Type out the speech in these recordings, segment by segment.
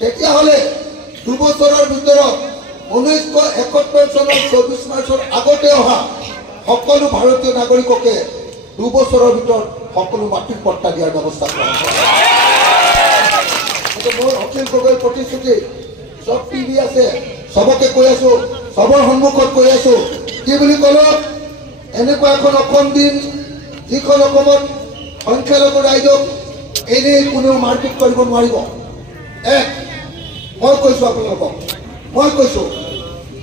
তেতিয়াহ'লে 2 বছৰৰ ভিতৰত 1971 চনৰ 24 মাৰ্চৰ আগতে অহা সকলো ভাৰতীয় নাগৰিককে 2 বছৰৰ ভিতৰত সকলো মাটিৰ পট্টা দিয়াৰ ব্যৱস্থা কৰা হ'ব। মোৰ অখিল গগৈৰ প্ৰতিশ্ৰুতি সব টিভি আছে, সবকে কৈ আছো, সবৰ সন্মুখত কৈ আছো, কি বুলি ক'লো, এনেকুৱা এখন অসম দিন যিখন অসমত সংখ্যালঘু ৰাইজক এনেই কোনেও মাৰপিট কৰিব নোৱাৰিব। মই কৈছো আপোনালোকক, মই কৈছো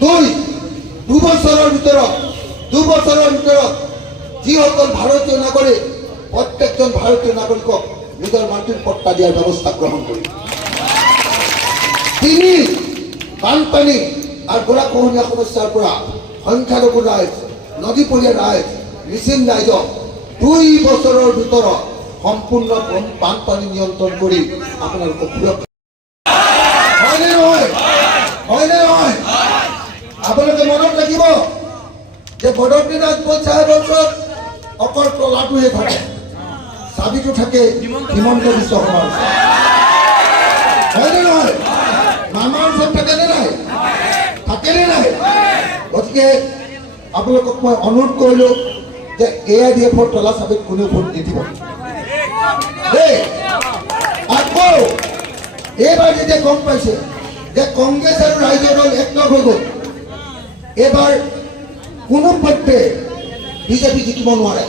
2 বছৰৰ ভিতৰত যিসকল ভাৰতীয় নাগৰিক, প্ৰত্যেকজন ভাৰতীয় নাগৰিকক নিজৰ মাটিৰ পট্টা দিয়াৰ ব্যৱস্থা গ্ৰহণ কৰিব। 3 বানপানী আৰু গৰাখহনীয়া সমস্যাৰ পৰা সংখ্যালঘু ৰাইজ, নদীপৰীয়া ৰাইজ, মিচিং ৰাইজক 2 বছৰৰ ভিতৰত সম্পূৰ্ণ বানপানী নিয়ন্ত্ৰণ কৰি আপোনালোকক সুৰক্ষা। হয়নে নহয়? আপোনালোকে মনত ৰাখিব যে বদৰুদ্দিন চাহেবৰ ওচৰত অকল তলাটোহে থাকে, চাবিটো থাকে হিমন্ত বিশ্ব শৰ্মাৰ। হয়নে নহয়? মামাৰ ওচৰত থাকেনে নাই? থাকেনে নাই? গতিকে আপোনালোকক মই অনুৰোধ কৰিলো যে AIDFৰ তলা চাবিত কোনেও ভোট নিদিব দেই। আকৌ এইবাৰ যেতিয়া গম পাইছে যে কংগ্ৰেছ আৰু ৰাইজৰ দল একলগ হৈ গ'ল, এইবাৰ কোনো পক্ষে বিজেপি জিকিব নোৱাৰে।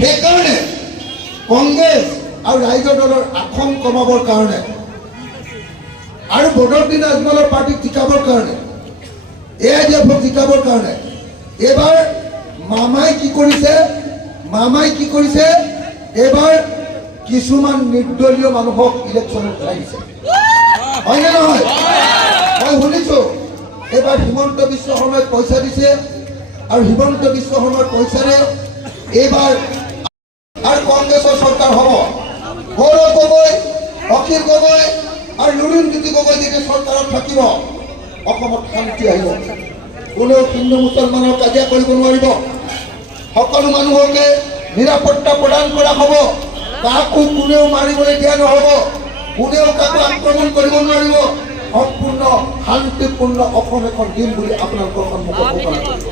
সেইকাৰণে কংগ্ৰেছ আৰু ৰাইজৰ দলৰ আসন কমাবৰ কাৰণে আৰু বদৰুদ্দিন আজমলৰ পাৰ্টিক জিকাবৰ কাৰণে, AIDFক জিকাবৰ কাৰণে এইবাৰ মামাই কি কৰিছে, এইবাৰ কিছুমান নিৰ্দলীয় মানুহক ইলেকশ্যনত উঠাই দিছে। হয়নে নহয়? মই শুনিছো এইবাৰ হিমন্ত বিশ্ব শৰ্মাই পইচা দিছে আৰু হিমন্ত বিশ্ব শৰ্মাৰ পইচাৰে এইবাৰ আৰু কংগ্ৰেছৰ চৰকাৰ হ'ব। গৌৰৱ গগৈ, অখিল গগৈ আৰু লুৰিণজ্যোতি গগৈ যেতিয়া চৰকাৰত থাকিব, অসমত শান্তি আহিব। কোনেও হিন্দু মুছলমানৰ কাজিয়া কৰিব নোৱাৰিব। সকলো মানুহকে নিৰাপত্তা প্ৰদান কৰা হ'ব। কাকো কোনেও মাৰিবলৈ দিয়া নহ'ব। কোনেও কাকো আক্ৰমণ কৰিব নোৱাৰিব। সম্পূৰ্ণ শান্তিপূৰ্ণ অসম এখন দিন বুলি আপোনালোকৰ সন্মুখত ঘোষণা কৰিব।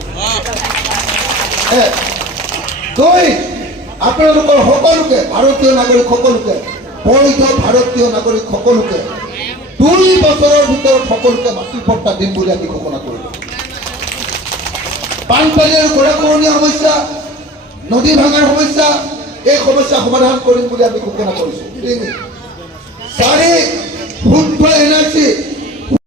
আপোনালোকৰ সকলোকে, ভাৰতীয় নাগৰিক সকলোকে, বৈধ ভাৰতীয় নাগৰিক সকলোকে 2 বছৰৰ ভিতৰত সকলোকে মাটিৰ পট্টা দিম বুলি আমি ঘোষণা কৰিলো। বানপানী আৰু গৰাখহনীয়া সমস্যা, নদী ভাঙাৰ সমস্যা, এই সমস্যা সমাধান কৰিম বুলি আমি ঘোষণা কৰিছো।